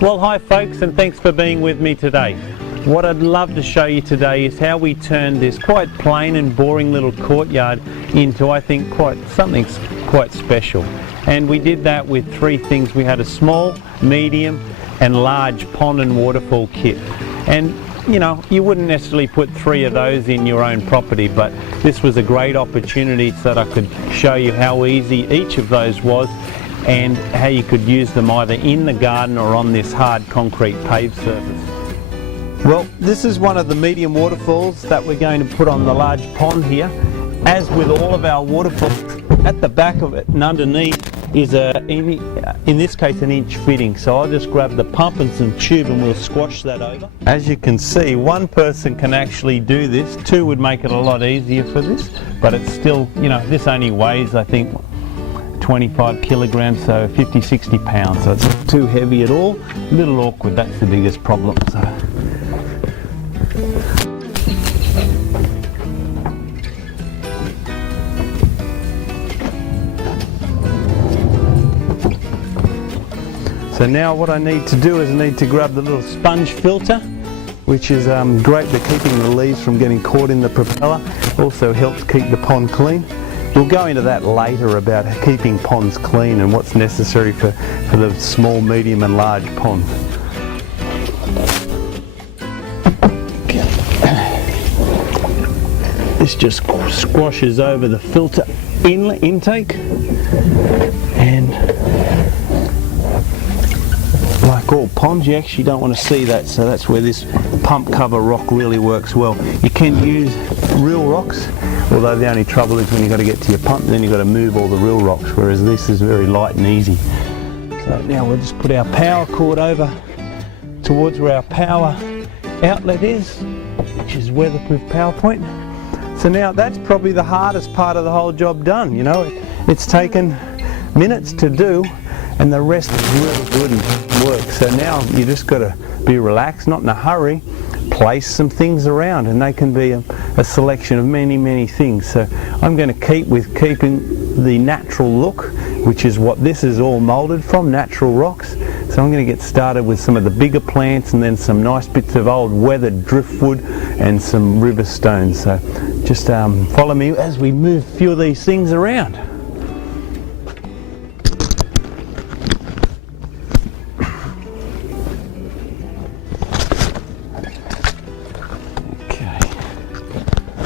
Well, hi folks, and thanks for being with me today. What I'd love to show you today is how we turned this quite plain and boring little courtyard into, I think, something quite special. And we did that with three things. We had a small, medium and large pond and waterfall kit. And you know, you wouldn't necessarily put three of those in your own property, but this was a great opportunity so that I could show you how easy each of those was and how you could use them either in the garden or on this hard concrete paved surface. Well, this is one of the medium waterfalls that we're going to put on the large pond here. As with all of our waterfalls, at the back of it and underneath is in this case an inch fitting. So I'll just grab the pump and some tube and we'll squash that over. As you can see, one person can actually do this. Two would make it a lot easier for this, but it's still, you know, this only weighs, I think, 25 kilograms, so 50-60 pounds. So it's not too heavy at all. A little awkward, that's the biggest problem. So now what I need to do is I need to grab the little sponge filter, which is great for keeping the leaves from getting caught in the propeller. Also helps keep the pond clean. We'll go into that later about keeping ponds clean and what's necessary for the small, medium and large ponds. This just squashes over the filter intake, and like all ponds, you actually don't want to see that, so that's where this pump cover rock really works well. You can use real rocks, although the only trouble is when you've got to get to your pump, then you've got to move all the real rocks, whereas this is very light and easy. So now we'll just put our power cord over towards where our power outlet is, which is weatherproof power point. So now that's probably the hardest part of the whole job done. You know, it's taken minutes to do, and the rest is really good and work. So now you just got to be relaxed, not in a hurry, place some things around, and they can be a selection of many things. So I'm going to keeping the natural look, which is what this is all molded from, natural rocks. So I'm going to get started with some of the bigger plants and then some nice bits of old weathered driftwood and some river stones. So just follow me as we move a few of these things around.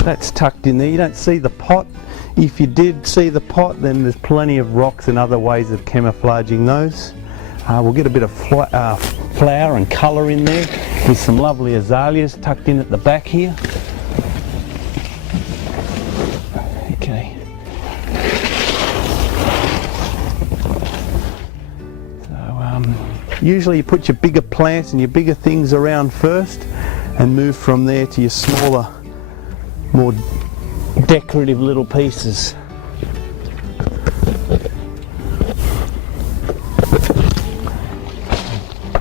That's tucked in there. You don't see the pot. If you did see the pot, then there's plenty of rocks and other ways of camouflaging those. We'll get a bit of flower and colour in there with some lovely azaleas tucked in at the back here. Okay. So usually you put your bigger plants and your bigger things around first and move from there to your smaller, more decorative little pieces.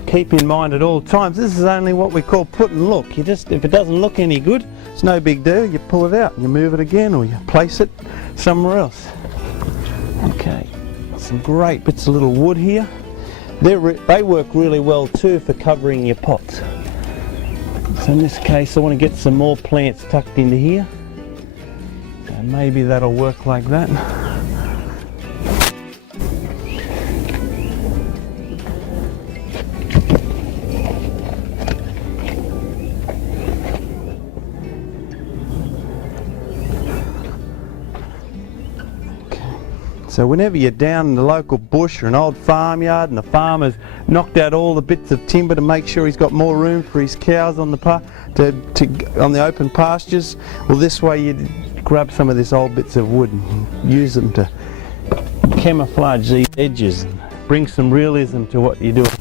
Keep in mind at all times, this is only what we call put and look. If it doesn't look any good, it's no big deal. You pull it out, you move it again, or you place it somewhere else. Okay, some great bits of little wood here. They work really well too for covering your pots. So in this case I want to get some more plants tucked into here. So maybe that'll work like that. So whenever you're down in the local bush or an old farmyard and the farmer's knocked out all the bits of timber to make sure he's got more room for his cows on the on the open pastures, well, this way you grab some of this old bits of wood and use them to camouflage these edges and bring some realism to what you're doing.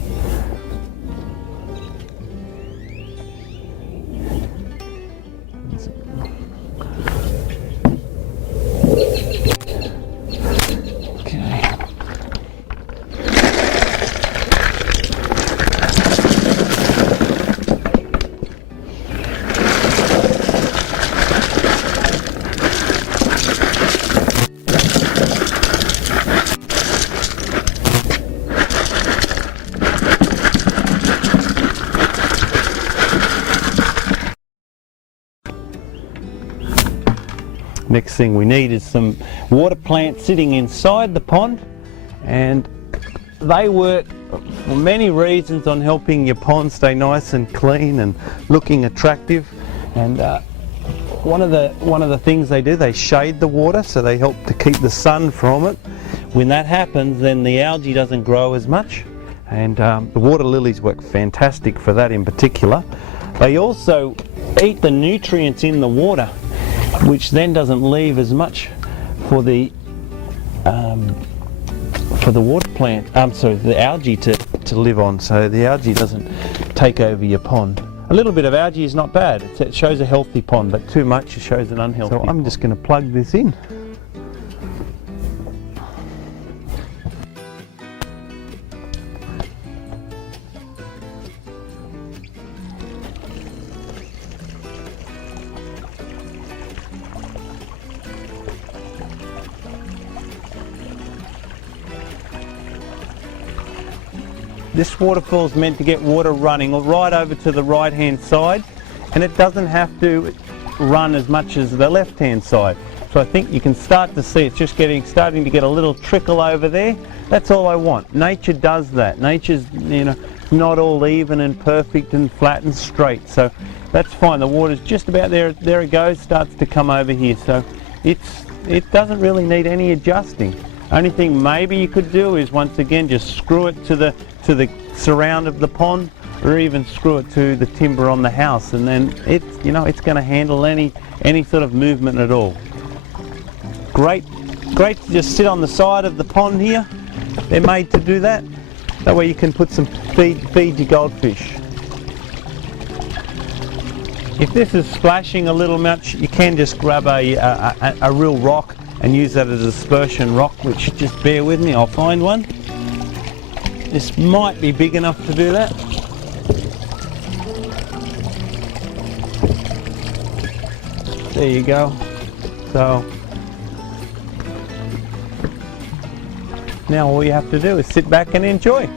Next thing we need is some water plants sitting inside the pond, and they work for many reasons on helping your pond stay nice and clean and looking attractive. And one of the things they do, they shade the water, so they help to keep the sun from it. When that happens, then the algae doesn't grow as much, and the water lilies work fantastic for that in particular. They also eat the nutrients in the water, which then doesn't leave as much for the water plant, the algae to live on, so the algae doesn't take over your pond. A little bit of algae is not bad. It shows a healthy pond, but too much shows an unhealthy pond. So I'm just going to plug this in. This waterfall is meant to get water running right over to the right hand side, and it doesn't have to run as much as the left hand side. So I think you can start to see it's just starting to get a little trickle over there. That's all I want. Nature does that. Nature's, not all even and perfect and flat and straight, so that's fine. The water's just about there it goes, starts to come over here, so it doesn't really need any adjusting. Only thing maybe you could do is once again just screw it to the surround of the pond, or even screw it to the timber on the house, and then it's going to handle any sort of movement at all. Great to just sit on the side of the pond here. They're made to do that. That way you can put some feed your goldfish. If this is splashing a little much, you can just grab a real rock and use that as a dispersion rock, which, just bear with me, I'll find one. This might be big enough to do that. There you go. So now all you have to do is sit back and enjoy.